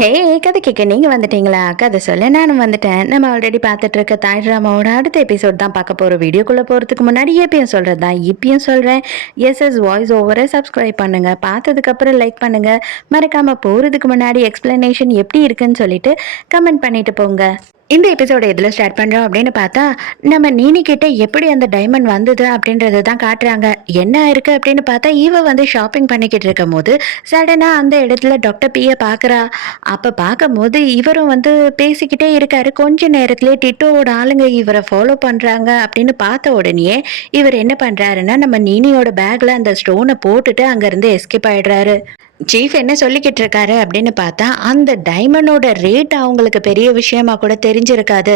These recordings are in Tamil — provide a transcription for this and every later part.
ஹே! கதை கேட்க நீங்க வந்துட்டீங்களா? கதை சொல்ல நானும் வந்துட்டேன். நம்ம ஆல்ரெடி பார்த்துட்டு இருக்க தாய் ட்ராமாவோட அடுத்த எபிசோட் தான் பார்க்க போறோம். வீடியோக்குள்ள போறதுக்கு முன்னாடி எப்பயும் சொல்றது தான் இப்பயும் சொல்றேன். வாய்ஸ் ஓவர சப்ஸ்கிரைப் பண்ணுங்க. பார்த்ததுக்கப்புறம் லைக் பண்ணுங்க. மறக்காம போறதுக்கு முன்னாடி எக்ஸ்பிளனேஷன் எப்படி இருக்குன்னு சொல்லிட்டு கமெண்ட் பண்ணிட்டு போங்க. இந்த எபிசோட எதுல ஸ்டார்ட் பண்றோம் அப்படின்னு பார்த்தா, நம்ம நீனி கிட்ட எப்படி அந்த டைமண்ட் வந்தது அப்படின்றத தான் காட்டுறாங்க. என்ன இருக்கு அப்படின்னு பார்த்தா, இவ வந்து ஷாப்பிங் பண்ணிக்கிட்டு இருக்கும்போது சடனா அந்த இடத்துல டாக்டர் பிய பார்க்குறா. அப்ப பார்க்கும்போது இவரும் வந்து பேசிக்கிட்டே இருக்காரு. கொஞ்ச நேரத்திலே டிட்டோவோட ஆளுங்க இவரை ஃபாலோ பண்றாங்க அப்படின்னு பார்த்த உடனேயே இவர் என்ன பண்றாருன்னா, நம்ம நீனியோட பேக்ல அந்த ஸ்டோனை போட்டுட்டு அங்கிருந்து எஸ்கேப் ஆயிடுறாரு. சீஃப் என்ன சொல்லிக்கிட்டு இருக்காரு அப்படின்னு பார்த்தா, அந்த டைமண்டோட ரேட் அவங்களுக்கு பெரிய விஷயமா கூட தெரிஞ்சிருக்காது.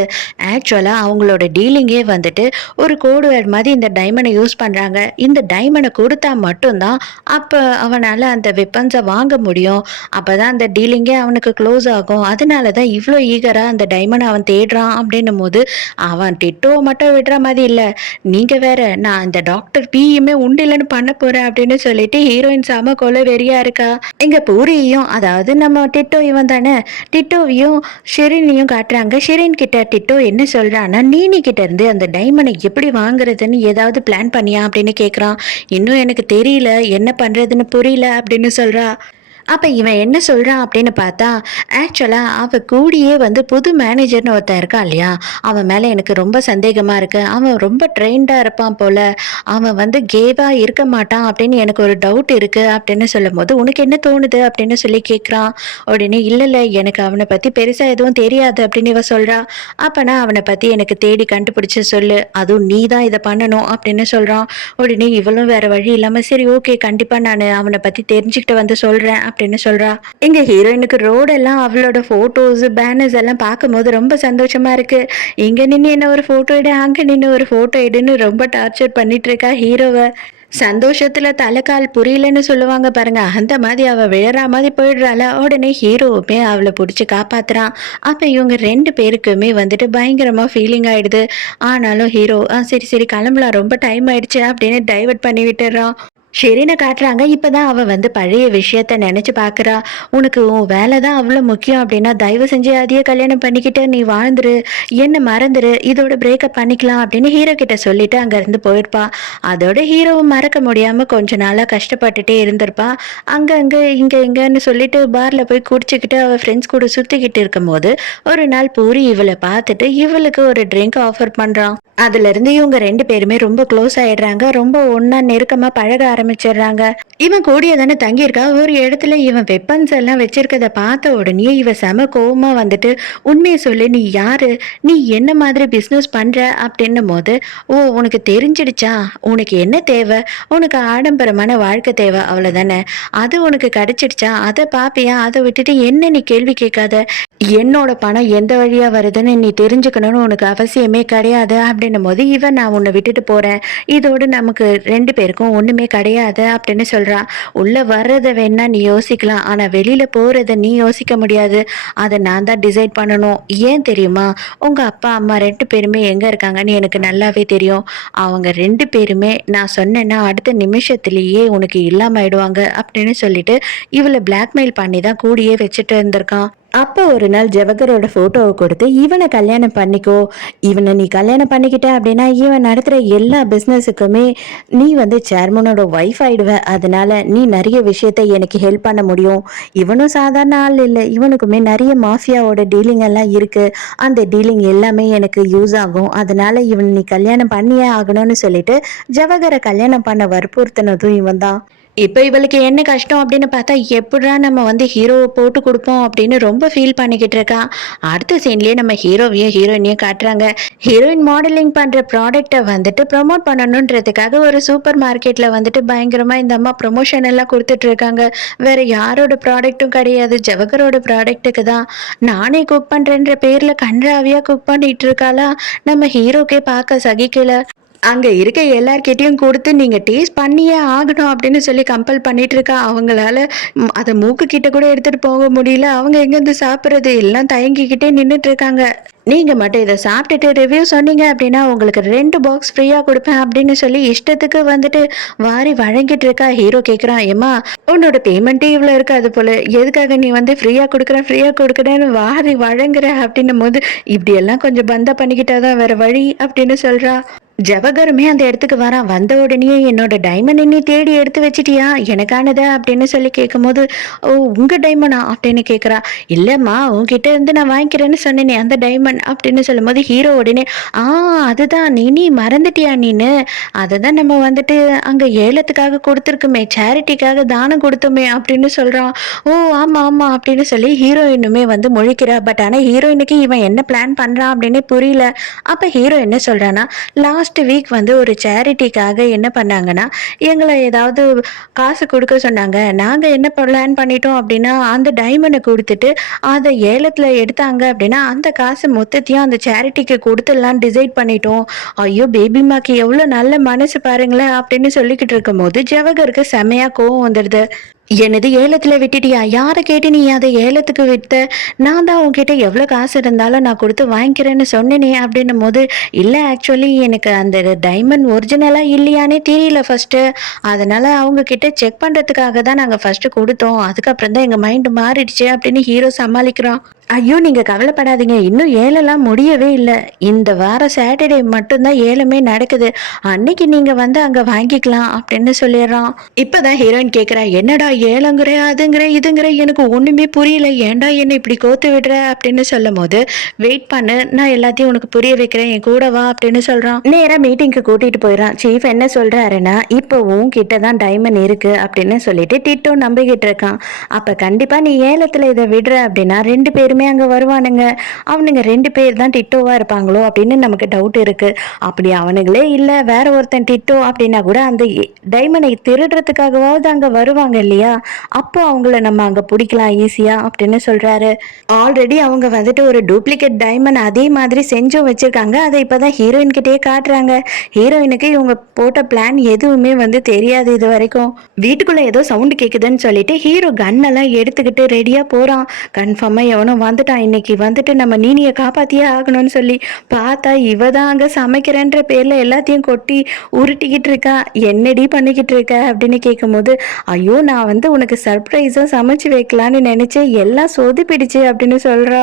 ஆக்சுவலா அவங்களோட டீலிங்கே வந்துட்டு ஒரு கோடு வேர்ட் மாதிரி இந்த டைமண்டை யூஸ் பண்றாங்க. இந்த டைமண்டை கொடுத்தா மட்டும்தான் அப்ப அவனால அந்த வெப்பன்ஸை வாங்க முடியும். அப்பதான் அந்த டீலிங்கே அவனுக்கு க்ளோஸ் ஆகும். அதனால தான் இவ்வளோ ஈகரா அந்த டைமண்டை அவன் தேடுறான் அப்படின்னும் போது, அவன் டிட்டோவை மட்டும் விடுற மாதிரி இல்லை. நீங்க வேற, நான் இந்த டாக்டர் பியுமே உண்டில்லன்னு பண்ண போறேன் அப்படின்னு சொல்லிட்டு ஹீரோயின் செம கொலை வெறியா இருக்கா. எங்க பூரியும், அதாவது நம்ம டிட்டோ இவன் தானே, டிட்டோவையும் ஷெரினையும் காட்டுறாங்க. ஷெரின் கிட்ட டிட்டோ என்ன சொல்றான்னா, நீனி கிட்ட இருந்து அந்த டைமண்டை எப்படி வாங்குறதுன்னு ஏதாவது பிளான் பண்ணியா அப்படின்னு கேக்குறான். இன்னும் எனக்கு தெரியல, என்ன பண்றதுன்னு புரியல அப்படின்னு சொல்றா. அப்ப இவன் என்ன சொல்றான் அப்படின்னு பார்த்தா, ஆக்சுவலா அவ கூடயே வந்து புது மேனேஜர்னு ஒருத்தன் இருக்கான் இல்லையா, அவன் மேல எனக்கு ரொம்ப சந்தேகமா இருக்கு. அவன் ரொம்ப ட்ரெயின்டா இருப்பான் போல. அவன் வந்து கேவா இருக்க மாட்டான் அப்படின்னு எனக்கு ஒரு டவுட் இருக்கு அப்படின்னு சொல்லும்போது, உனக்கு என்ன தோணுது அப்படின்னு சொல்லி கேட்குறான். உடனே இல்ல இல்ல, எனக்கு அவனை பத்தி பெருசா எதுவும் தெரியாது அப்படின்னு இவ சொல்றா. அப்பனா அவனை பத்தி எனக்கு தேடி கண்டுபிடிச்சு சொல்லு, அதுவும் நீ தான் இதை பண்ணணும் அப்படின்னு சொல்றான். உடனே இவளும் வேற வழி இல்லாம சரி ஓகே, கண்டிப்பா நான் அவனை பத்தி தெரிஞ்சுக்கிட்டு வந்து சொல்றேன் அப்படின்னு சொல்றா. எங்க ஹீரோயினுக்கு ரோடெல்லாம் அவளோட போட்டோஸ் பேனர்ஸ் எல்லாம் பார்க்கும்போது ரொம்ப சந்தோஷமா இருக்கு. இங்க நின்று என்ன ஒரு போட்டோ எடு, அங்க நின்று ஒரு போட்டோ எடுன்னு ரொம்ப டார்ச்சர் பண்ணிட்டு இருக்கா ஹீரோவை. சந்தோஷத்துல தலைக்கால் புரியலன்னு சொல்லுவாங்க பாருங்க, அந்த மாதிரி அவ விழற மாதிரி போயிடுறாள. உடனே ஹீரோவுமே அவளை பிடிச்சி காப்பாத்துறான். அப்ப இவங்க ரெண்டு பேருக்குமே வந்துட்டு பயங்கரமா ஃபீலிங் ஆயிடுது. ஆனாலும் ஹீரோ சரி சரி கிளம்பலாம், ரொம்ப டைம் ஆயிடுச்சு அப்படின்னு டைவர்ட் பண்ணி விட்டுறான். ஷெரீனை காட்டுறாங்க. இப்பதான் அவ வந்து பழைய விஷயத்த நினைச்சு பாக்குறா. உனக்கு உன் வேலை தான் அவ்வளவு முக்கியம் அப்படின்னா தயவு செஞ்சு அதையே கல்யாணம் பண்ணிக்கிட்டு நீ வாழ்ந்துரு, என்ன மறந்துரு, இதோட பிரேக்கப் பண்ணிக்கலாம் அப்படின்னு ஹீரோ கிட்ட சொல்லிட்டு அங்க இருந்து போயிருப்பா. அதோட ஹீரோவும் மறக்க முடியாம கொஞ்ச நாளா கஷ்டப்பட்டுட்டே இருந்திருப்பா. அங்க இங்க இங்கன்னு சொல்லிட்டு பார்ல போய் குடிச்சுக்கிட்டு அவ ஃப்ரெண்ட்ஸ் கூட சுத்திக்கிட்டு இருக்கும் போது ஒரு நாள் பூரி இவளை பார்த்துட்டு இவளுக்கு ஒரு ட்ரிங்க் ஆஃபர் பண்றான். அதுல இருந்து இவங்க ரெண்டு பேருமே ரொம்ப க்ளோஸ் ஆயிடுறாங்க. ரொம்ப ஒன்னா நெருக்கமா பழக ஆரம்பிச்சிடுறாங்க. இவன் கூடிய தானே தங்கியிருக்கா. ஒரு இடத்துல இவன் வெப்பன்ஸ் எல்லாம் வச்சிருக்கத பார்த்த உடனே இவ செம கோவமா வந்துட்டு, உண்மையை சொல்லு, நீ யாரு, நீ என்ன மாதிரி பிசினஸ் பண்ற அப்படின்னும் போது, ஓ உனக்கு தெரிஞ்சிடுச்சா, உனக்கு என்ன தேவை, உனக்கு ஆடம்பரமான வாழ்க்கை தேவை அவ்வளவுதானே, அது உனக்கு கிடைச்சிடுச்சா, அதை பாப்பியா, அதை விட்டுட்டு என்ன நீ கேள்வி கேட்காத, என்னோட பணம் எந்த வழியா வருதுன்னு நீ தெரிஞ்சுக்கணும்னு உனக்கு அவசியமே கிடையாது அப்படின்னும் போது, இவன் நான் உன்னை விட்டுட்டு போறேன், இதோடு நமக்கு ரெண்டு பேருக்கும் ஒண்ணுமே கிடையாது அப்படின்னு சொல்றா. உள்ள வர்றத வேணா நீ யோசிக்கலாம், ஆனா வெளியில போறத நீ யோசிக்க முடியாது. அதை நான் தான் டிசைட் பண்ணணும். ஏன் தெரியுமா, உங்க அப்பா அம்மா ரெண்டு பேருமே எங்க இருக்காங்கன்னு எனக்கு நல்லாவே தெரியும். அவங்க ரெண்டு பேருமே நான் சொன்னேன்னா அடுத்த நிமிஷத்திலேயே உனக்கு இல்லாம ஆயிடுவாங்க அப்படின்னு சொல்லிட்டு இவளை பிளாக்மெயில் பண்ணி தான் கூடியே வச்சுட்டு இருந்திருக்கான். அப்போ ஒரு நாள் ஜவஹரோட போட்டோவை கொடுத்து, இவனை கல்யாணம் பண்ணிக்கோ, இவனை நீ கல்யாணம் பண்ணிக்கிட்ட அப்படின்னா இவன் நடத்துகிற எல்லா பிஸ்னஸுக்குமே நீ வந்து சேர்மனோட ஒய்ஃப் ஆயிடுவ, அதனால நீ நிறைய விஷயத்த எனக்கு ஹெல்ப் பண்ண முடியும். இவனும் சாதாரண ஆள் இல்லை, இவனுக்குமே நிறைய மாஃபியாவோட டீலிங் எல்லாம் இருக்கு, அந்த டீலிங் எல்லாமே எனக்கு யூஸ் ஆகும், அதனால இவன் நீ கல்யாணம் பண்ணியே ஆகணும்னு சொல்லிட்டு ஜவஹரை கல்யாணம் பண்ண வற்புறுத்தினதும் இவன் தான். இப்போ இவளுக்கு என்ன கஷ்டம் அப்படின்னு பார்த்தா, எப்படா நம்ம வந்து ஹீரோவை போட்டு கொடுப்போம் அப்படின்னு ரொம்ப ஃபீல் பண்ணிக்கிட்டு இருக்கா. அடுத்த சீன்லேயே நம்ம ஹீரோவையும் ஹீரோயினையும் காட்டுறாங்க. ஹீரோயின் மாடலிங் பண்ணுற ப்ராடக்டை வந்துட்டு ப்ரொமோட் பண்ணணுன்றதுக்காக ஒரு சூப்பர் மார்க்கெட்டில் வந்துட்டு பயங்கரமாக இந்த அம்மா ப்ரொமோஷன் எல்லாம் கொடுத்துட்டு இருக்காங்க. வேற யாரோட ப்ராடக்ட்டும் கிடையாது, ஜவஹரோட ப்ராடக்ட்டுக்கு தான். நானே குக் பண்ணுறேன்ற பேரில் கன்றாவியாக குக் பண்ணிட்டு இருக்காளா. நம்ம ஹீரோக்கே பார்க்க சகிக்கல. அங்க இருக்க எல்லார்கிட்டயும் குடுத்து நீங்க டேஸ்ட் பண்ணியே ஆகணும் அப்படின்னு சொல்லி கம்பல் பண்ணிட்டு இருக்கா. அவங்களால அத மூக்கு கிட்ட கூட எடுத்துட்டு போக முடியல. அவங்க எங்கேருந்து சாப்பிடுறது? எல்லாம் தயங்கிக்கிட்டே நின்னுட்டு இருக்காங்க. நீங்க மட்டும் இத சாப்பிட்டுட்டு ரிவ்யூ சொன்னீங்க அப்படின்னா, உங்களுக்கு 2 பாக்ஸ் ஃப்ரீயா குடுப்பேன் அப்படின்னு சொல்லி இஷ்டத்துக்கு வந்துட்டு வாரி வழங்கிட்டு இருக்கா. ஹீரோ கேட்குறான், "ஏம்மா உன்னோட பேமெண்ட்டே இவ்வளோ இருக்காது போல. எதுக்காக நீ வந்து ஃப்ரீயா குடுக்குறேன்னு வாரி வழங்குற?" அப்படின்னும்போது, "இப்படியெல்லாம் கொஞ்சம் பந்தா பண்ணிக்கிட்டா தான் வேற வழி" அப்படின்னு சொல்றா. ஜவஹருமே அந்த இடத்துக்கு வரான். வந்த உடனேயே என்னோட டைமண்ட் நீ தேடி எடுத்து வச்சிட்டியா? எனக்கானதா? அப்படின்னு சொல்லி கேட்கும்போது, "ஓ! உங்க டைமண்டா?" அப்படின்னு கேட்குறா. "இல்லம்மா உன்கிட்ட இருந்து நான் வாங்கிக்கிறேன்னு சொன்னேனே அந்த டைமண்ட்" அப்படின்னு சொல்லும்போது, ஹீரோ உடனே, "ஆ அதுதான் நீ மறந்துட்டியா நீனு? அததான் நம்ம வந்துட்டு அங்க ஏலத்துக்காக குடுத்துருக்கோமே, சேரிட்டிக்காக தானம் குடுத்தோமே" அப்படின்னு சொல்றான். "ஓ! ஆமா, ஆமா" அப்படின்னு சொல்லி ஹீரோயினுமே வந்து முழிக்கிறா. பட் ஆனா ஹீரோயினுக்கு இவன் என்ன பிளான் பண்றான் அப்படின்னே புரியல. அப்ப ஹீரோ என்ன சொல்றான்னா, லாஸ்ட் வீக் வந்து ஒரு சேரிட்டிக்காக என்ன பண்ணாங்கன்னா, எங்கள ஏதாவது காசு குடுக்க சொன்னாங்க. நாங்க என்ன பிளான் பண்ணிட்டோம் அப்டின்னா, அந்த டைமண்ட குடுத்துட்டு, அத ஏலத்துல எடுத்தாங்க அப்டின்னா, அந்த காசு மொத்தத்தையும் அந்த சேரிட்டிக்கு குடுத்துடலான்னு டிசைட் பண்ணிட்டோம். ஐயோ! பேபிமாக்கு எவ்ளோ நல்ல மனசு பாருங்களேன்! அப்டின்னு சொல்லிக்கிட்டு இருக்கும்போது, ஜவஹருக்கு செமையா கோவம் வந்துடுது. "என்னது ஏலத்துல விட்டுட்டியா? யார கேட்டு நீ அத ஏலத்துக்கு வித்த? நான் தான் உன்கிட்ட எவ்ளோ காசு இருந்தாலும் நான் குடுத்து வாங்கிக்கிறேன்னு சொன்னேனே!" அப்டின்னும்போது, "இல்ல ஆக்சுவலி எனக்கு அந்த டைமண்ட் ஒரிஜினலா இல்லையான்னே தெரியல ஃபர்ஸ்ட்டு. அதனால அவங்க கிட்ட செக் பண்றதுக்காக தான் நாங்க ஃபர்ஸ்ட்டு குடுத்தோம். அதுக்கப்புறம் தான் எங்க மைண்ட் மாறிடுச்சு" அப்படின்னு ஹீரோ சமாளிக்கிறான். ஐயோ! நீங்க கவலைப்படாதீங்க. இன்னும் ஏலம்லாம் முடியவே இல்ல. இந்த வாரம் சாட்டர்டே மட்டும் தான் ஏலமே நடக்குது. அன்னைக்கு நீங்க வந்து அங்க வாங்கிக்கலாம் அப்படின்னு சொல்லிர்றான். இப்பதான் ஹீரோயின் கேட்கிறா, "என்னடா ஏலங்கிற, அதுங்கிற, இதுங்கிற எனக்கு ஒண்ணுமே புரியல. ஏன்டா என்ன இப்படி கோத்து விடுற?" அப்படின்னு சொல்லும்போது, "வெயிட் பண்ணு. நான் எல்லாத்தையும் உனக்கு புரிய வைக்கிறேன். என் கூட வா" அப்படின்னு சொல்றான். நேரா மீட்டிங்க்கு கூட்டிட்டு போயிறான். சீஃப் என்ன சொல்றாருன்னா, "இப்போ உன்கிட்ட தான் டைமண்ட் இருக்கு" அப்படின்னு சொல்லிட்டு டிட்டோ நம்பிக்கிட்டு இருக்கான். அப்ப கண்டிப்பா நீ ஏலத்துல இத விடுற அப்படின்னா 2 பேருமே அங்க வருவானுங்க. அவனுங்க 2 பேர் தான் டிட்டோவா இருப்பாங்களோ அப்படின்னு நமக்கு டவுட் இருக்கு. அப்படி அவனுங்களே இல்ல வேற ஒருத்தன் டிட்டோ அப்படின்னா கூட அந்த டைமண்டை திருடுறதுக்காகவாவது அங்க வருவாங்க இல்லையா? அப்போ அவங்கள நம்ம அங்க புடிக்கலாம் ஈஸியா அப்படின்னு சொல்றாரு. ஆல்ரெடி அவங்க வந்துட்டு ஒரு டூப்ளிகேட் டைமண்ட் அதே மாதிரி செஞ்சும் வச்சிருக்காங்க. அத இப்பதான் ஹீரோயின் கிட்டயே காட்டுறாங்க. ஹீரோயினுக்கு இவங்க போட்ட பிளான் எதுவுமே வந்து தெரியாது இதுவரைக்கும். வீட்டுக்குள்ள ஏதோ சவுண்ட் கேக்குதுன்னு சொல்லிட்டு ஹீரோ கன் எல்லாம் எடுத்துக்கிட்டு ரெடியா போறான். கன்ஃபார்மா எவனோ வந்துட்டான். இன்னைக்கு வந்துட்டு நம்ம நீனிய காப்பாத்தியே ஆகணும்னு சொல்லி பார்த்தா இவ தான் அங்க சமைக்கிறேன்ற பேர்ல எல்லாத்தையும் கொட்டி உருட்டிக்கிட்டு இருக்கா. என்னடி பண்ணிக்கிட்டு இருக்க அப்படின்னு கேட்கும்போது, ஐயோ நான் வந்து உனக்கு சர்ப்ரைஸா சமைச்சு வைக்கலான்னு நினைச்சேன், எல்லாம் சொதுப்பிடுச்சு அப்படின்னு சொல்றா.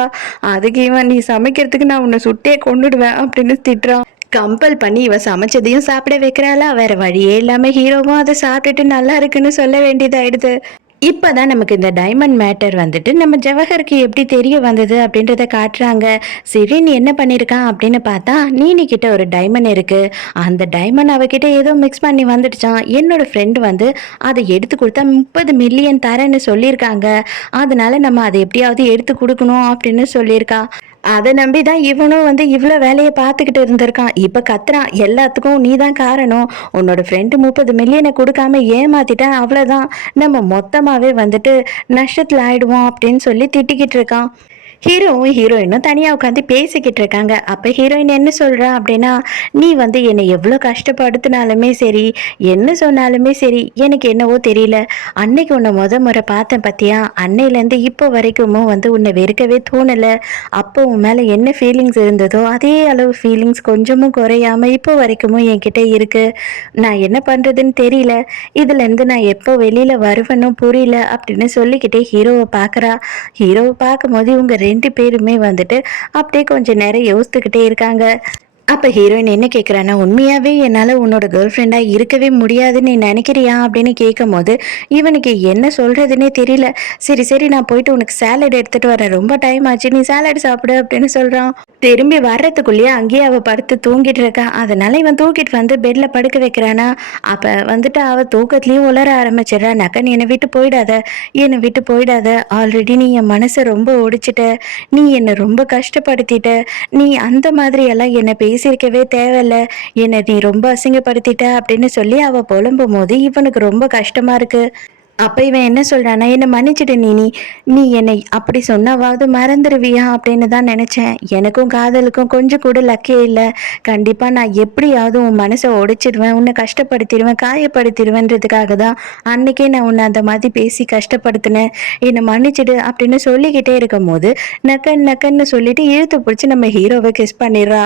அதுக்கு இவன், நீ சமைக்கிறதுக்கு நான் உன்னை சுட்டே கொன்னுடுவேன் அப்படின்னு திட்டுறான். கம்பல் பண்ணி இவ சமைச்சதையும் சாப்பிட வைக்கிறாளா, வேற வழியே இல்லாம ஹீரோவும் அதை சாப்பிட்டுட்டு நல்லா இருக்குன்னு சொல்ல வேண்டியதாயிடுது. இப்பதான் நமக்கு இந்த டைமண்ட் மேட்டர் வந்துட்டு நம்ம ஜவஹருக்கு எப்படி தெரிய வந்தது அப்படின்றத காட்டுறாங்க. சிரின் என்ன பண்ணியிருக்கான் அப்படின்னு பார்த்தா, நீனி கிட்ட ஒரு டைமண்ட் இருக்கு. அந்த டைமண்ட் அவகிட்ட ஏதோ மிக்ஸ் பண்ணி வந்துடுச்சான். என்னோட ஃப்ரெண்டு வந்து அதை எடுத்து கொடுத்தா 30 மில்லியன் தரேன்னு சொல்லியிருக்காங்க. அதனால நம்ம அதை எப்படியாவது எடுத்து கொடுக்கணும் அப்படின்னு சொல்லியிருக்கா. அத நம்பி தான் இவனும் வந்து இவ்ளோ வேலைய பார்த்துக்கிட்டு இருந்திருக்கான். இப்ப கத்துறான், "எல்லாத்துக்கும் நீ தான் காரணம். உன்னோட ஃப்ரெண்ட் 30 மில்லியன குடுக்காம ஏமாத்திட்ட. அவ்வளதான். நம்ம மொத்தமாவே வந்துட்டு நஷ்டத்துல ஆயிடுவோம்" அப்படின்னு சொல்லி திட்டிக்கிட்டு இருக்கான். ஹீரோவும் ஹீரோயினும் தனியா உட்காந்து பேசிக்கிட்டு இருக்காங்க. அப்ப ஹீரோயின் என்ன சொல்றா அப்படின்னா, "நீ வந்து என்னை எவ்வளோ கஷ்டப்படுத்தினாலுமே சரி, என்ன சொன்னாலுமே சரி, எனக்கு என்னவோ தெரியல. அன்னைக்கு உன்னை முறை பார்த்தேன் பாத்தியா? அன்னையிலேருந்து இப்போ வரைக்குமும் வந்து உன்னை வெறுக்கவே தோணல. அப்போ உன் மேல என்ன ஃபீலிங்ஸ் இருந்ததோ, அதே அளவு ஃபீலிங்ஸ் கொஞ்சமும் குறையாம இப்போ வரைக்குமும் என்கிட்ட இருக்கு. நான் என்ன பண்றதுன்னு தெரியல. இதுலேருந்து நான் எப்போ வெளியில வருவேன்னும் புரியல" அப்படின்னு சொல்லிக்கிட்டே ஹீரோவ பார்க்குறா. ஹீரோவ பார்க்கும்போது இவங்க 2 பேருமே வந்துட்டு அப்படியே கொஞ்ச நேரம் யோசித்துக்கிட்டே இருக்காங்க. அப்ப ஹீரோயின் என்ன கேட்குறான்னா, "உண்மையாவே என்னால உன்னோட கேர்ள் ஃப்ரெண்டா இருக்கவே முடியாதுன்னு நீ நினைக்கிறியா?" அப்படின்னு கேட்கும்போது, இவனுக்கு என்ன சொல்றதுன்னே தெரியல. "சரி, சரி நான் போயிட்டு உனக்கு சாலட் எடுத்துட்டு வரேன். ரொம்ப டைம் ஆச்சு. நீ சாலட் சாப்பிடு" அப்படின்னு சொல்றான். திரும்பி வர்றதுக்குள்ளேயே அங்கேயே அவ படுத்து தூங்கிட்டு இருக்கா. அதனால இவன் தூக்கிட்டு வந்து பெட்ல படுக்க வைக்கிறானா, அப்ப வந்துட்டு அவ தூக்கத்திலயும் உளர ஆரம்பிச்சிடுறா. "நக்க நீ என்னை விட்டு போயிடாத, என்னை விட்டு போயிடாத. ஆல்ரெடி நீ என் மனச ரொம்ப ஒடிச்சிட்ட. நீ என்னை ரொம்ப கஷ்டப்படுத்திட்ட. நீ அந்த மாதிரி எல்லாம் என்ன பேசியிருக்கவே தேவையில்ல. என்ன நீ ரொம்ப அசிங்கப்படுத்திட்ட" அப்படின்னு சொல்லி அவ புலம்பும்போது இவனுக்கு ரொம்ப கஷ்டமா இருக்கு. அப்ப இவன் என்ன சொல்றான்னா, "என்ன மன்னிச்சுடு நீ நீ என்னை அப்படி சொன்னாவாவது மறந்துருவியா?" அப்படின்னு தான் நெனச்சேன். எனக்கும் காதலுக்கும் கொஞ்சம் கூட லக்கே இல்ல. கண்டிப்பா நான் எப்படியாவது உன் மனச உடைச்சிருவேன், உன்ன கஷ்டப்படுத்திருவேன், காயப்படுத்திருவேன்றதுக்காக தான் அன்னைக்கே நான் உன்ன அந்த மாதிரி பேசி கஷ்டப்படுத்தினேன். என்ன மன்னிச்சுடு அப்படின்னு சொல்லிக்கிட்டே இருக்கும்போது, நக்கன் நக்கன்னு சொல்லிட்டு இழுத்து புடிச்சு நம்ம ஹீரோவ கிஸ் பண்ணிர்றா.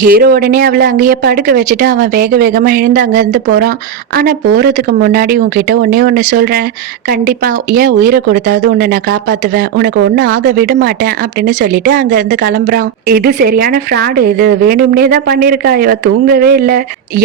ஹீரோ உடனே அவள அங்கேயே படுக்க வச்சுட்டு அவன் வேக வேகமா எழுந்து அங்கருந்து போறான். ஆனா போறதுக்கு முன்னாடி உன்கிட்ட ஒண்ணே ஒண்ணு சொல்றேன். கண்டிப்பா என் உயிர கொடுத்தாவது உன்ன நான் காப்பாத்துவேன். உனக்கு ஒண்ணும் ஆக விட மாட்டேன் அப்படின்னு சொல்லிட்டு அங்கருந்து கிளம்புறான். இது சரியான ஃப்ராடு. இது வேணும்னே தான் பண்ணியிருக்கா. இவ தூங்கவே இல்ல.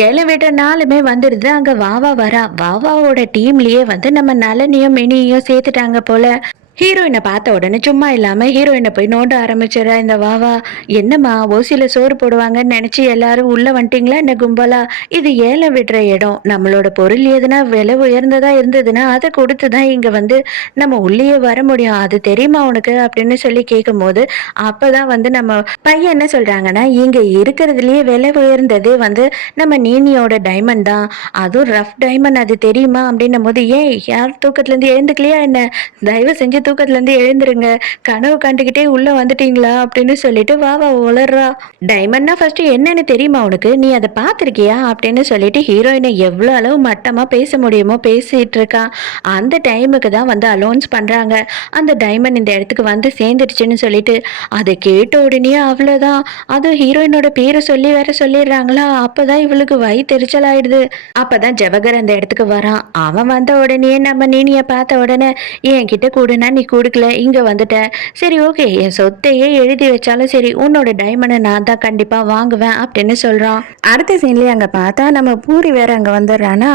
ஏல விட்ட நாளுமே வந்துடுது. அங்க வாவா வரா. வாவாவோட டீம்லயே வந்து நம்ம நளனையும் மினியையும் சேர்த்துட்டாங்க போல. ஹீரோயின பார்த்த உடனே சும்மா இல்லாம ஹீரோயின போய் நோண்ட ஆரம்பிச்சிடுறா இந்த வாவா. என்னம்மா ஓசியில சோறு போடுவாங்கன்னு நினைச்சு எல்லாரும் உள்ள வந்துட்டீங்களா என்ன கும்பலா? இது ஏலம் விடுற இடம். நம்மளோட பொருள் எதுனா விலை உயர்ந்ததா இருந்ததுன்னா அதை கொடுத்து தான் இங்க வந்து நம்ம உள்ளேயே வர முடியும். அது தெரியுமா உனக்கு அப்படின்னு சொல்லி கேட்கும்போது அப்பதான் வந்து நம்ம பையன் என்ன சொல்றாங்கன்னா, இங்க இருக்கிறதுலயே விலை உயர்ந்ததே வந்து நம்ம நீனியோட டைமண்ட் தான். அதுவும் ரஃப் டைமண்ட் அது தெரியுமா அப்படின்னும் போது, ஏன் யார் தூக்கத்துல இருந்து எழுந்துக்கலையா என்ன? தயவு செஞ்சு தூக்கத்துலேருந்து எழுந்துருங்க. கனவு கண்டுகிட்டே உள்ள வந்துட்டீங்களா? அப்படின்னு சொல்லிட்டு வா உளர்றா. டைமண்ட்னா ஃபர்ஸ்ட் என்னன்னு தெரியுமா உனக்கு? நீ அதை பார்த்துருக்கியா? அப்படின்னு சொல்லிட்டு ஹீரோயினை எவ்வளோ அளவு மட்டமா பேச முடியுமோ பேசிட்டு இருக்கா. அந்த டைமுக்கு தான் வந்து அலோன்ஸ் பண்றாங்க. அந்த டைமண்ட் இந்த இடத்துக்கு வந்து சேர்ந்துடுச்சுன்னு சொல்லிட்டு. அதை கேட்ட உடனே அவ்வளோதான். அதுவும் ஹீரோயினோட பேரை சொல்லி வேற சொல்லிடுறாங்களா? அப்பதான் இவளுக்கு வயித்தெரிச்சல் ஆயிடுது. அப்பதான் ஜவஹர் அந்த இடத்துக்கு வரான். அவன் வந்த உடனே நம்ம நீனிய பார்த்த உடனே என்கிட்ட கூடுனா நீ கொடுக்கல, இங்க வந்துட்ட. சரி ஓகே, என் சொத்தையே எழுதி வச்சாலும் சரி உன்னோட டைமண்டை நான் தான் கண்டிப்பா வாங்குவேன் அப்படின்னு சொல்றான். அடுத்த சீன்லயே அங்க பார்த்தா நம்ம பூரி வேற அங்க வந்துடுறானா.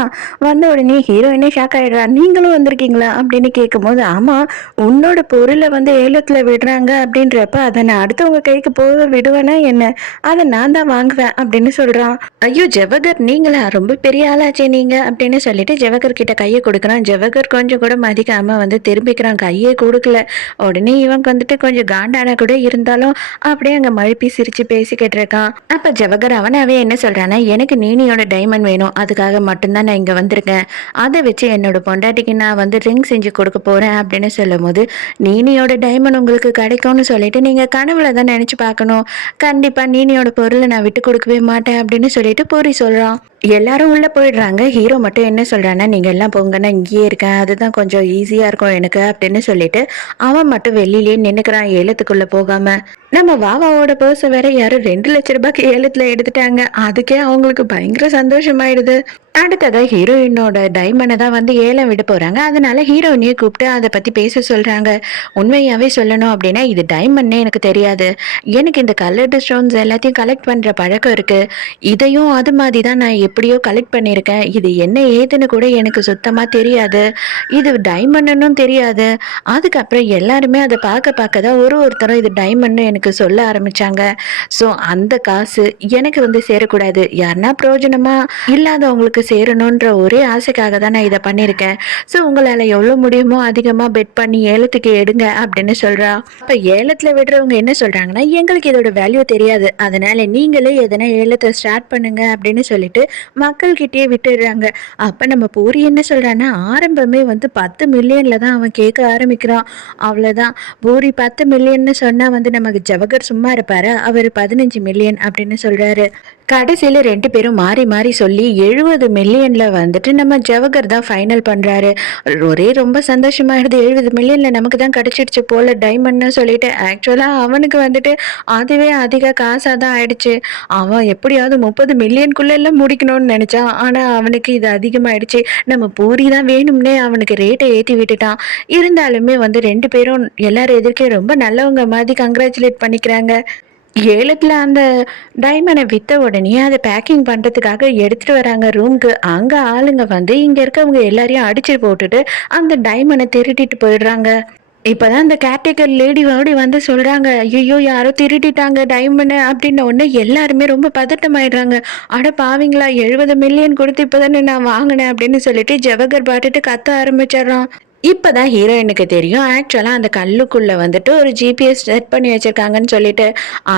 வந்த உடனே ஹீரோயினே ஷாக் ஆயிடுறா. நீங்களும் வந்திருக்கீங்களா அப்படின்னு கேட்கும்போது, ஆமா உன்னோட பொருளை வந்து ஏலத்துல விடுறாங்க அப்படின்றப்ப அதை நான் அடுத்தவங்க கைக்கு போக விடுவேனா என்ன? அதை நான் தான் வாங்குவேன் அப்படின்னு சொல்றான். ஐயோ ஜவஹர் நீங்களா? ரொம்ப பெரிய ஆளாச்சே நீங்க அப்படின்னு சொல்லிட்டு ஜவஹர் கிட்ட கையை கொடுக்குறான். ஜவஹர் கொஞ்சம் கூட மதிக்காம வந்து திரும்பிக்கிறான். கையே கொடுக்கல. உடனே இவன் வந்துட்டு கொஞ்சம் காண்டான கூட இருந்தாலும் அப்படியே அங்க மழுப்பி சிரிச்சு பேசிக்கிட்டு இருக்கான். அப்ப ஜவஹர் அவனாவே என்ன சொல்றான்னா, எனக்கு நீனியோட டைமண்ட் வேணும், அதுக்காக மட்டும்தான் நான் இங்க வந்திருக்கேன். அதை வச்சு என்னோட பொண்டாட்டிக்கு நான் வந்து ரிங் செஞ்சு கொடுக்க போறேன் அப்படின்னு சொல்லும் போது, நீனியோட டைமண்ட் உங்களுக்கு கிடைக்கும்னு சொல்லிட்டு நீங்க கனவுல தான் நினைச்சு பார்க்கணும். கண்டிப்பா நீனியோட பொருளை நான் விட்டு கொடுக்கவே மாட்டேன் அப்படின்னு சொல்லிட்டு பூரி சொல்றான். எல்லாரும் உள்ள போயிடுறாங்க. ஹீரோ மட்டும் என்ன சொல்றான்னா, நீங்க எல்லாம் போங்க, நான் இங்கேயே இருக்கேன், அதுதான் கொஞ்சம் ஈஸியா இருக்கும் எனக்கு அப்படின்னு சொல்லிட்டு அவன் மட்டும் வெளியிலேயே நின்னுக்கிறான் ஏலத்துக்குள்ள போகாம. நம்ம வாவாவோட பர்ஸை வேற யாரும் 2 லட்சம் ரூபாய்க்கு ஏலத்துல எடுத்துட்டாங்க. அதுக்கே அவங்களுக்கு பயங்கர சந்தோஷமாயிடுது. அடுத்ததா ஹீரோயினோட டைமண்டை தான் வந்து ஏலம் விட போறாங்க. அதனால ஹீரோயினையே கூப்பிட்டு அதை பத்தி பேச சொல்றாங்க. உண்மையாவே சொல்லணும் அப்படின்னா இது டைமண்ட்னே எனக்கு தெரியாது. எனக்கு இந்த கலர்டு ஸ்டோன்ஸ் எல்லாத்தையும் கலெக்ட் பண்ற பழக்கம் இருக்கு. இதையும் அது மாதிரி தான் நான் எப்படியோ கலெக்ட் பண்ணியிருக்கேன். இது என்ன ஏதுன்னு கூட எனக்கு சுத்தமா தெரியாது. இது டைமண்ட்னும் தெரியாது. அதுக்கப்புறம் எல்லாருமே அதை பார்க்க தான் ஒருத்தரும் இது டைமண்ட்னு எனக்கு சொல்ல ஆரம்பிச்சாங்க. ஸோ அந்த காசு எனக்கு வந்து சேரக்கூடாது. யாருன்னா பிரயோஜனமா இல்லாதவங்களுக்கு சேரணுன்ற ஒரே ஆசைக்காக தான் நான் இதை பண்ணியிருக்கேன். ஸோ உங்களால் எவ்வளோ முடியுமோ அதிகமாக பெட் பண்ணி ஏலத்துக்கு எடுங்க அப்படின்னு சொல்றா. அப்போ ஏலத்தில் விடுறவங்க என்ன சொல்றாங்கன்னா, எங்களுக்கு இதோட வேல்யூ தெரியாது, அதனால நீங்களே எதனா ஏலத்தை ஸ்டார்ட் பண்ணுங்க அப்படின்னு சொல்லிட்டு மக்கள்கிட்டயே விட்டுடுறாங்க. அப்போ நம்ம பூரி என்ன சொல்றான்னா, ஆரம்பமே வந்து 10 மில்லியன்ல தான் அவன் கேட்க ஆரம்பிக்கிறான். அவ்வளோதான். பூரி 10 மில்லியன்னு சொன்னா வந்து நமக்கு ஜவஹர் சும்மா இருப்பாரு. அவர் 15 மில்லியன் அப்படின்னு சொல்றாரு. கடைசியில 2 பேரும் மாறி மாறி சொல்லி 70 மில்லியன்ல வந்துட்டு நம்ம ஜவஹர் தான் ஃபைனல் பண்றாரு. ஒரே ரொம்ப சந்தோஷமாயிடுது. 70 மில்லியன்ல நமக்கு தான் கிடைச்சிடுச்சு போல டைமண்ட்னு சொல்லிட்டு. ஆக்சுவலா அவனுக்கு வந்துட்டு அதுவே அதிக காசா தான் ஆயிடுச்சு. அவன் எப்படியாவது 30 மில்லியனுக்குள்ள எல்லாம் முடிக்கணும்னு நினைச்சான். ஆனா அவனுக்கு இது அதிகமாயிடுச்சு. நம்ம பூரி தான் வேணும்னே அவனுக்கு ரேட்டை ஏத்தி விட்டுட்டான். இருந்தாலுமே வந்து 2 பேரும் எல்லாரும் எதிர்க்கே ரொம்ப நல்லவங்க மாதிரி கங்க்ராச்சுலேட் பண்ணிக்கிறாங்க. ஏலத்துல அந்த டைமண்டை வித்த உடனே அதை பேக்கிங் பண்றதுக்காக எடுத்துட்டு வராங்க ரூம்க்கு. அங்க ஆளுங்க வந்து இங்க இருக்கவங்க எல்லாரையும் அடிச்சு போட்டுட்டு அந்த டைமண்டை திருடிட்டு போயிடுறாங்க. இப்பதான் இந்த கேர்டேக்கர் லேடி ஓடி வந்து சொல்றாங்க, ஐயோ யாரோ திருடிட்டாங்க டைமண்ட் அப்படின்ன உடனே எல்லாருமே ரொம்ப பதட்டமாயிடுறாங்க. அட பாவீங்களா, 70 மில்லியன் கொடுத்து இப்பதானே நான் வாங்கினேன் அப்படின்னு சொல்லிட்டு ஜவஹர் பாட்டுட்டு கத்த ஆரம்பிச்சிடறான். இப்பதான் ஹீரோயினுக்கு தெரியும் ஆக்சுவலா அந்த கல்லுக்குள்ள வந்துட்டு ஒரு ஜிபிஎஸ் செட் பண்ணி வச்சிருக்காங்கன்னு சொல்லிட்டு.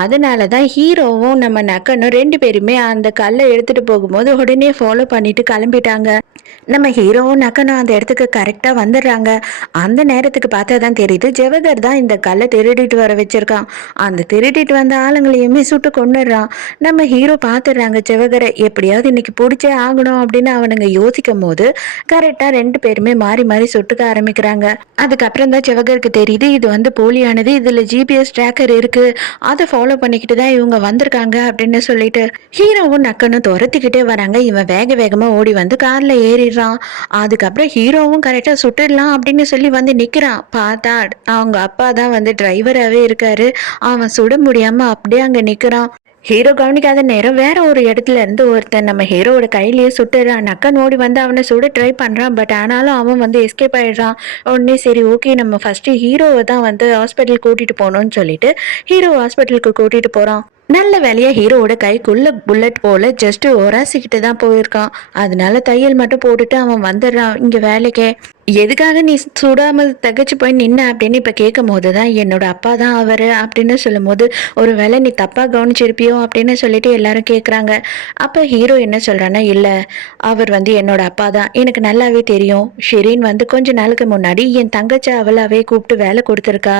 அதனாலதான் ஹீரோவும் நம்ம நக்கனும் 2 பேருமே அந்த கல்லை எடுத்துட்டு போகும்போது உடனே ஃபாலோ பண்ணிட்டு கிளம்பிட்டாங்க. நம்ம ஹீரோவும் நக்கனும் அந்த இடத்துக்கு கரெக்டா வந்துடுறாங்க. அந்த நேரத்துக்கு பார்த்தா தான் தெரியுது ஜெவகர் தான் இந்த கல்லை திருடிட்டு வர வச்சிருக்கான். அந்த திருடிட்டு வந்த ஆளுங்களையுமே சுட்டு கொன்னுடுறான். நம்ம ஹீரோ பார்த்துடுறாங்க ஜெவகரை எப்படியாவது இன்னைக்கு பிடிச்சே ஆகணும் அப்படின்னு அவனுங்க யோசிக்கும் போது கரெக்டா 2 பேருமே மாறி மாறி சுட்டுக்க ஆரம்பிக்கிறாங்க. அதுக்கப்புறம் தான் ஜவஹருக்கு தெரியுது இது வந்து போலியானது, இதுல ஜிபிஎஸ் ட்ராக்கர் இருக்கு, அதை ஃபாலோ பண்ணிக்கிட்டு தான் இவங்க வந்திருக்காங்க அப்படின்னு சொல்லிட்டு ஹீரோவும் நக்கனும் துரத்திக்கிட்டே வராங்க. இவன் வேக வேகமா ஓடி வந்து கார்ல ஏறிடுறான். அதுக்கப்புறம் ஹீரோவும் கரெக்டா சுட்டுடலாம் அப்படின்னு சொல்லி வந்து நிக்கிறான். பார்த்தா அவங்க அப்பா தான் வந்து டிரைவராகவே இருக்காரு. அவன் சுட முடியாம அப்படியே அங்க நிக்கிறான். ஹீரோ கவனிக்காத நேரம் வேற ஒரு இடத்துல இருந்து ஒருத்தன் நம்ம ஹீரோவோட கையிலேயே சுட்டுறான். நக்கன் ஓடி வந்து அவனை சுட ட்ரை பண்றான். பட் ஆனாலும் அவன் வந்து எஸ்கேப் ஆயிடுறான். உடனே சரி ஓகே நம்ம ஃபர்ஸ்ட் ஹீரோவை தான் வந்து ஹாஸ்பிட்டல் கூட்டிட்டு போகணும்னு சொல்லிட்டு ஹீரோ ஹாஸ்பிட்டலுக்கு கூட்டிட்டு போறான். நல்ல வேலையா ஹீரோவோட கைக்குள்ள புல்லட் போல ஜஸ்ட் ஒராசிக்கிட்டு தான் போயிருக்கான். அதனால தையல் மட்டும் போட்டுட்டு அவன் வந்துடுறான் இங்க வேலைக்கே. எதுக்காக நீ சுடாமல் தகச்சு போய் நின்ன அப்படின்னு இப்ப கேட்கும் போதுதான் என்னோட அப்பா தான் அவரு அப்படின்னு சொல்லும் போது ஒருவேளை நீ தப்பா கவனிச்சிருப்பியோ அப்படின்னு சொல்லிட்டு எல்லாரும் கேக்குறாங்க. அப்ப ஹீரோ என்ன சொல்றான்னா இல்ல அவர் வந்து என்னோட அப்பா தான், எனக்கு நல்லாவே தெரியும். ஷெரீன் வந்து கொஞ்ச நாளுக்கு முன்னாடி என் தங்கச்சி அவளாவே கூப்பிட்டு வேலை கொடுத்துருக்கா.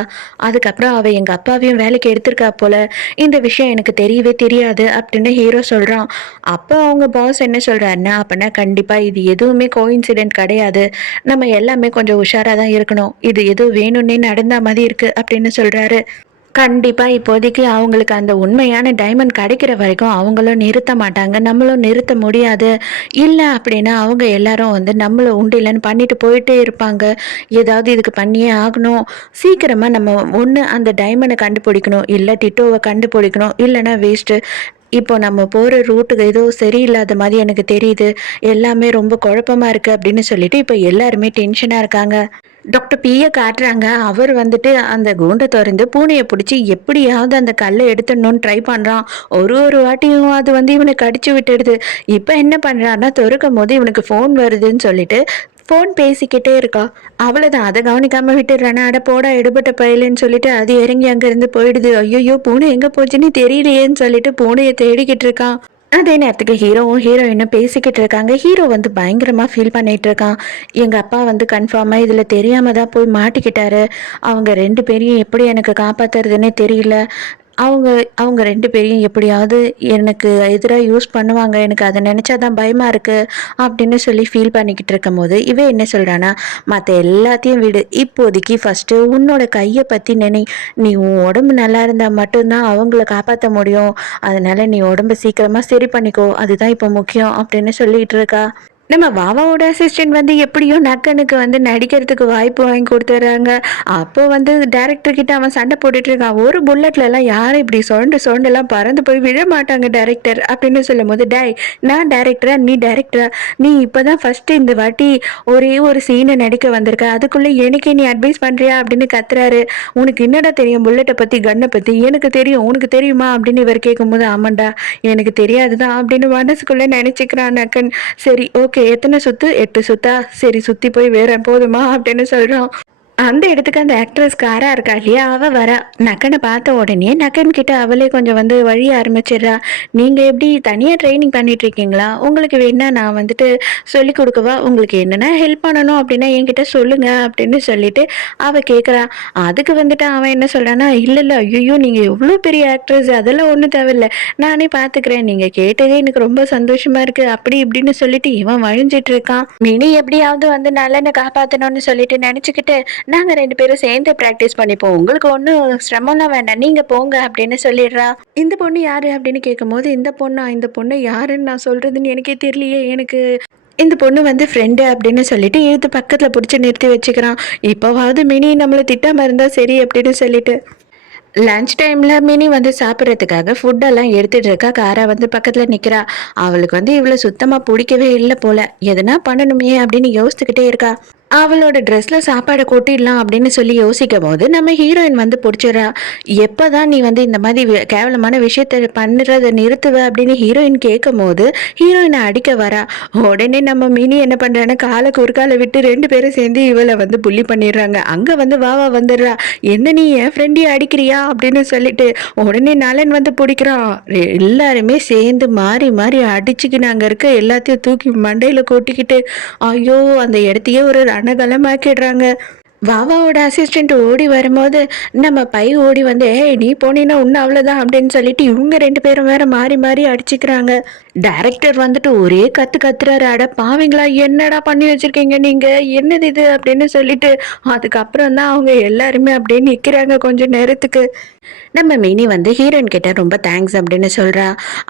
அதுக்கப்புறம் அவ எங்க அப்பாவையும் வேலைக்கு எடுத்திருக்கா போல. இந்த விஷயம் எனக்கு தெரியவே தெரியாது அப்படின்னு ஹீரோ சொல்றான். அப்ப அவங்க பாஸ் என்ன சொல்றாருன்னா அப்படின்னா கண்டிப்பா இது எதுவுமே கோஇன்சிடென்ட் கிடையாது, நம்ம எல்லாமே கொஞ்சம் உஷாரா தான் இருக்கணும், இது ஏதோ வேணும்னே நடந்த மாதிரி இருக்கு அப்படின்னு சொல்றாரு. கண்டிப்பா இப்போதைக்கு அவங்களுக்கு அந்த உண்மையான டைமண்ட் கிடைக்கிற வரைக்கும் அவங்களும் நிறுத்த மாட்டாங்க, நம்மளும் நிறுத்த முடியாது. இல்ல அப்படின்னா அவங்க எல்லாரும் வந்து நம்மள உண்டு இல்லைன்னு பண்ணிட்டு போயிட்டே இருப்பாங்க. ஏதாவது இதுக்கு பண்ணியே ஆகணும். சீக்கிரமா நம்ம ஒண்ணு அந்த டைமண்டை கண்டுபிடிக்கணும், இல்ல டிட்டோவை கண்டுபிடிக்கணும், இல்லைன்னா வேஸ்ட். இப்போ நம்ம போற ரூட்டுக்கு ஏதோ சரியில்லாத மாதிரி எனக்கு தெரியுது, எல்லாமே ரொம்ப குழப்பமா இருக்கு அப்படின்னு சொல்லிட்டு இப்போ எல்லாருமே டென்ஷனா இருக்காங்க. டாக்டர் பிய காட்டுறாங்க. அவர் வந்துட்டு அந்த கூண்டை திறந்து பூனையை பிடிச்சி எப்படியாவது அந்த கல்லை எடுத்துடணும்னு ட்ரை பண்றான். ஒரு வாட்டியும் அது வந்து இவனை கடிச்சு விட்டுடுது. இப்ப என்ன பண்றான்னா திறக்கும் போது இவனுக்கு ஃபோன் வருதுன்னு சொல்லிட்டு ஃபோன் பேசிக்கிட்டே இருக்கா. அவ்வளவுதான், அதை கவனிக்காம விட்டுடுறானா. அட போடா எடுபட்ட பயலுன்னு சொல்லிட்டு அது இறங்கி அங்க இருந்து போயிடுது. ஐயோ பூனை எங்க போச்சுன்னு தெரியலையேன்னு சொல்லிட்டு பூனையை தேடிக்கிட்டு இருக்கான். அதே நேரத்துக்கு ஹீரோவும் ஹீரோயினும் பேசிக்கிட்டு இருக்காங்க. ஹீரோ வந்து பயங்கரமா ஃபீல் பண்ணிட்டு இருக்கான். எங்க அப்பா வந்து கன்ஃபார்மா இதுல தெரியாம தான் போய் மாட்டிக்கிட்டாரு. அவங்க 2 பேரையும் எப்படி எனக்கு காப்பாத்துறதுன்னே தெரியல. அவங்க அவங்க 2 பேரையும் எப்படியாவது எனக்கு எதிரா யூஸ் பண்ணுவாங்க. எனக்கு அத நெனச்சா தான் பயமா இருக்கு அப்படின்னு சொல்லி ஃபீல் பண்ணிக்கிட்டு இருக்கும்போது, இவன் என்ன சொல்றான்னா, மத்த எல்லாத்தையும் விடு. இப்போதைக்கு ஃபர்ஸ்ட்டு உன்னோட கைய பத்தி நினை. நீ உன் உடம்பு நல்லா இருந்தா மட்டும் தான் அவங்கள காப்பாத்த முடியும். அதனால நீ உடம்ப சீக்கிரமா சரி பண்ணிக்கோ. அதுதான் இப்ப முக்கியம் அப்படின்னு சொல்லிட்டு இருக்கா. நம்ம வாவாவோட அசிஸ்டன்ட் வந்து எப்படியோ நக்கனுக்கு வந்து நடிக்கிறதுக்கு வாய்ப்பு வாங்கி கொடுத்துட்றாங்க. அப்போ வந்து டைரக்டர் கிட்ட அவன் சண்டை போட்டுட்டு இருக்கான். ஒரு புல்லட்ல எல்லாம் யாரும் இப்படி சொண்டெல்லாம் பறந்து போய் விழ மாட்டாங்க டைரக்டர் அப்படின்னு சொல்லும் போது, டேய் நான் டைரக்டரா நீ டைரக்டரா, நீ இப்பதான் ஃபர்ஸ்ட் இந்த வாட்டி ஒரே ஒரு சீனை நடிக்க வந்திருக்க, அதுக்குள்ள எனக்கே நீ அட்வைஸ் பண்றியா அப்படின்னு கத்துறாரு. உனக்கு என்னடா தெரியும் புல்லட்டை பத்தி கன்னை பத்தி? எனக்கு தெரியும், உனக்கு தெரியுமா அப்படின்னு இவர் கேட்கும்போது, ஆமாண்டா எனக்கு தெரியாதுதான் அப்படின்னு மனசுக்குள்ள நினைச்சுக்கிறான் நக்கன். சரி ஓகே எத்தனை சுத்து? 8 சுத்தா? சரி சுத்தி போய் வேற போதுமா அப்படின்னு சொல்றான். அந்த இடத்துக்கு அந்த ஆக்ட்ரஸ் காரா இருக்கா இல்லையா, அவ வரா. நக்கனை பார்த்த உடனே நக்கன் கிட்ட அவளே கொஞ்சம் வந்து வழி ஆரம்பிச்சிடுறா. நீங்க எப்படி தனியா ட்ரைனிங் பண்ணிட்டு இருக்கீங்களா? உங்களுக்கு வேணா நான் வந்துட்டு சொல்லி கொடுக்கவா? உங்களுக்கு என்னன்னா ஹெல்ப் பண்ணணும் அப்படின்னா என்கிட்ட சொல்லுங்க அப்படின்னு சொல்லிட்டு அவ கேட்குறா. அதுக்கு வந்துட்டு அவன் என்ன சொல்றான்னா, இல்ல இல்ல ஐயோ நீங்க எவ்வளோ பெரிய ஆக்ட்ரஸ், அதெல்லாம் ஒன்றும் தேவையில்ல, நானே பார்த்துக்கிறேன், நீங்க கேட்டதே எனக்கு ரொம்ப சந்தோஷமா இருக்கு அப்படி இப்படின்னு சொல்லிட்டு இவன் வழிஞ்சிட்டு இருக்கான். மினி எப்படியாவது வந்து நல்லெண்ணை காப்பாத்தணும்னு சொல்லிட்டு நினைச்சுக்கிட்டு நாங்க 2 பேரும் சேர்ந்து பிராக்டிஸ் பண்ணிப்போம், உங்களுக்கு ஒன்றும் சிரமம்லாம் வேண்டாம், நீங்க போங்க அப்படின்னு சொல்லிடுறா. இந்த பொண்ணு யாரு அப்படின்னு கேட்கும்போது, இந்த பொண்ணு யாருன்னு நான் சொல்றதுன்னு எனக்கே தெரியலையே, எனக்கு இந்த பொண்ணு வந்து ஃப்ரெண்டு அப்படின்னு சொல்லிட்டு இழுத்து பக்கத்துல பிடிச்சி நிறுத்தி வச்சுக்கிறான். இப்போவாவது மினி நம்மளை திட்டாம இருந்தா சரி அப்படின்னு சொல்லிட்டு லஞ்ச் டைம்ல மினி வந்து சாப்பிட்றதுக்காக ஃபுட்டெல்லாம் எடுத்துட்டு இருக்கா. காரா வந்து பக்கத்துல நிக்கிறா. அவளுக்கு வந்து இவ்வளவு சுத்தமா பிடிக்கவே இல்லை போல, எதனா பண்ணணுமே அப்படின்னு யோசிச்சுக்கிட்டே இருக்கா. அவளோட ட்ரெஸ்ல சாப்பாட கொட்டிடலாம் அப்படின்னு சொல்லி யோசிக்கும்போது, நம்ம ஹீரோயின் வந்து புடிச்சிடுறா. "எப்பதான் நீ வந்து இந்த மாரி கேவலமான விஷயத்த பண்ணுறத நிறுத்துவ?" அப்படின்னு ஹீரோயின் கேட்கும்போது, ஹீரோயின அடிக்க வரா. உடனே நம்ம மினி என்ன பண்றான்னா, கால குறுக்கால விட்டு 2 பேரும் சேர்ந்து இவள வந்து புல்லி பண்ணிடுறாங்க. அங்க வந்து வாவா வந்துடுறா. "என்ன நீ என் ஃப்ரெண்டையும் அடிக்கிறியா?" அப்படின்னு சொல்லிட்டு, உடனே நலன் வந்து புடிக்கிறான். எல்லாருமே சேர்ந்து மாறி மாறி அடிச்சுக்கின்னு அங்க இருக்க எல்லாத்தையும் தூக்கி மண்டையில கொட்டிக்கிட்டு, ஐயோ! அந்த இடத்தையே ஒரு ரணகலமாக்கிடுறாங்க. வாவாவோட அசிஸ்டன்ட் ஓடி வரும்போது, நம்ம பை ஓடி வந்து, "ஏய்! நீ போனீன்னா உன்ன அவ்வளோதான்" அப்படின்னு சொல்லிட்டு இவங்க 2 பேரும் வேற மாறி மாறி அடிச்சுக்கிறாங்க. டைரக்டர் வந்துட்டு ஒரே கத்து கத்துறாரு. "அட பாவிங்களா! என்னடா பண்ணி வச்சிருக்கீங்க நீங்க? என்னது இது?" அப்படின்னு சொல்லிட்டு, அதுக்கப்புறம் தான் அவங்க எல்லாருமே அப்படியே நிக்கிறாங்க கொஞ்ச நேரத்துக்கு. நம்ம மினி வந்து ஹீரோயின் கிட்ட ரொம்ப தேங்க்ஸ் அப்படின்னு சொல்றா.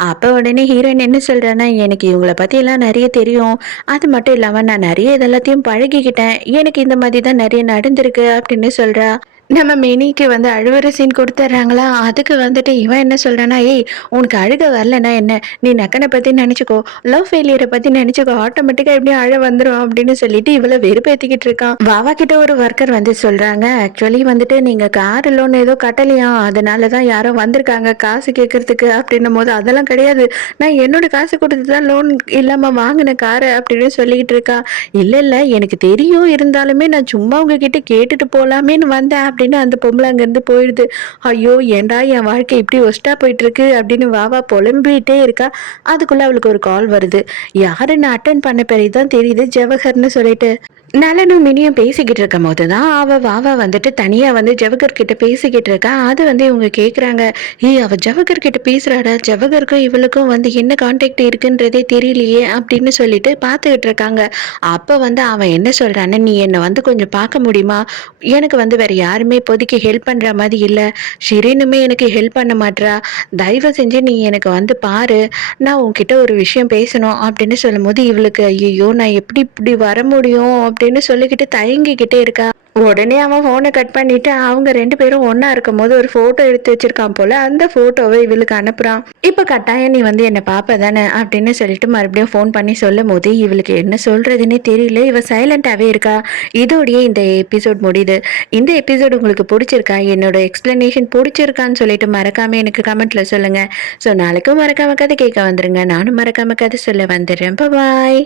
அப்ப உடனே ஹீரோயின் என்ன சொல்றான்னா, "எனக்கு இவங்கள பத்திலாம் நெறைய தெரியும். அது மட்டும் இல்லாம நான் நெறைய இது எல்லாத்தையும் பழகிக்கிட்டேன். எனக்கு இந்த மாதிரி தான் நெறைய நடந்திருக்கு" அப்படின்னு சொல்றா. நம்ம மினிக்கு வந்து அழுவுற சீன் குடுத்துர்றாங்களா, அதுக்கு வந்துட்டு இவன் என்ன சொல்றான்னா, "ஏய்! உனக்கு அழுக வரலன்னா என்ன? நீ நக்கன பத்தி நெனச்சுக்கோ. லவ் ஃபெயிலியர பத்தி நெனச்சுக்கோ. ஆட்டோமேட்டிக்கா எப்படியும் அழ வந்துரும்" அப்படின்னு சொல்லிட்டு இவள வெறுப்பேத்திக்கிட்டு இருக்கான். வாவா கிட்ட ஒரு ஒர்க்கர் வந்து சொல்றாங்க, "ஆக்சுவலி வந்துட்டு நீங்க கார் லோன் ஏதோ கட்டலையாம். அதனால தான் யாரோ வந்திருக்காங்க காசு கேட்கறதுக்கு" அப்படின்னும்போது, "அதெல்லாம் கிடையாது. நான் என்னோட காசு குடுத்து தான் லோன் இல்லாம வாங்குனேன் கார" அப்படின்னு சொல்லிக்கிட்டு இருக்கா. "இல்ல, இல்ல எனக்கு தெரியும். இருந்தாலுமே நான் சும்மா உங்ககிட்ட கேட்டுட்டு போலாமேன்னு வந்தேன்" அப்படின்னு அந்த பொம்பள அங்கேருந்து போயிடுது. ஐயோ! ஏன்டா என் வாழ்க்கை இப்படி ஒஸ்ட்டா போயிட்டுருக்கு அப்படின்னு வாவா பொலம்பிட்டே இருக்கா. அதுக்குள்ள அவளுக்கு ஒரு கால் வருது. யாருன்னு அட்டெண்ட் பண்ண பிறகு தான் தெரியுது ஜவஹர்ன்னு சொல்லிட்டு. நலனும் மினியும் பேசிக்கிட்டு இருக்கும்போது தான் வாவா வந்துட்டு தனியா வந்து ஜவஹர் கிட்ட பேசிக்கிட்டு இருக்கா. அது வந்து இவங்க கேட்குறாங்க. "ஏய்! அவ ஜவஹர் கிட்ட பேசுறாடா. ஜவஹருக்கும் இவளுக்கும் வந்து என்ன கான்டாக்ட் இருக்குன்றதே தெரியலையே" அப்படின்னு சொல்லிட்டு பார்த்துக்கிட்டு இருக்காங்க. அப்ப வந்து அவன் என்ன சொல்றான்னா, "நீ என்ன வந்து கொஞ்சம் பார்க்க முடியுமா? எனக்கு வந்து வேற யாருமே இப்போதைக்கு ஹெல்ப் பண்ற மாரி இல்ல. ஷிரினுமே எனக்கு ஹெல்ப் பண்ண மாட்றா. தயவு செஞ்சு நீ எனக்கு வந்து பாரு. நான் உன்கிட்ட ஒரு விஷயம் பேசணும்" அப்படின்னு சொல்லும்போது, இவளுக்கு ஐயய்யோ! நான் எப்படி இப்படி வர முடியும்? அப்படின்னு சொல்லிக்கிட்டு தயங்கிக்கிட்டே இருக்கா. உடனே அவன் ஃபோன கட் பண்ணிட்டு, அவங்க 2 பேரும் ஒண்ணா இருக்கும்போது ஒரு ஃபோட்டோ எடுத்து வச்சிருக்கான் போல. அந்த ஃபோட்டோவ இவளுக்கு அனுப்புறான். "இப்ப கட்டாயம் நீ வந்து என்ன பாப்ப தானே" அப்படின்னு சொல்லிட்டு மறுபடியும் ஃபோன் பண்ணி சொல்லும்போது, இவளுக்கு என்ன சொல்றதுன்னே தெரியல. இவ சைலண்டாவே இருக்கா. இதோடயே இந்த எபிசோட் முடியுது. இந்த எபிசோட் உங்களுக்கு புடிச்சிருக்கா? என்னோட எக்ஸ்ப்ளனேஷன் புடிச்சிருக்கான்னு சொல்லிட்டு மறக்காம எனக்கு கமெண்ட்ல சொல்லுங்க. ஸோ நாளைக்கும் மறக்காம கதை கேட்க வந்துருங்க. நானும் மறக்காம கதை சொல்ல வந்துடுறேன். பாய்.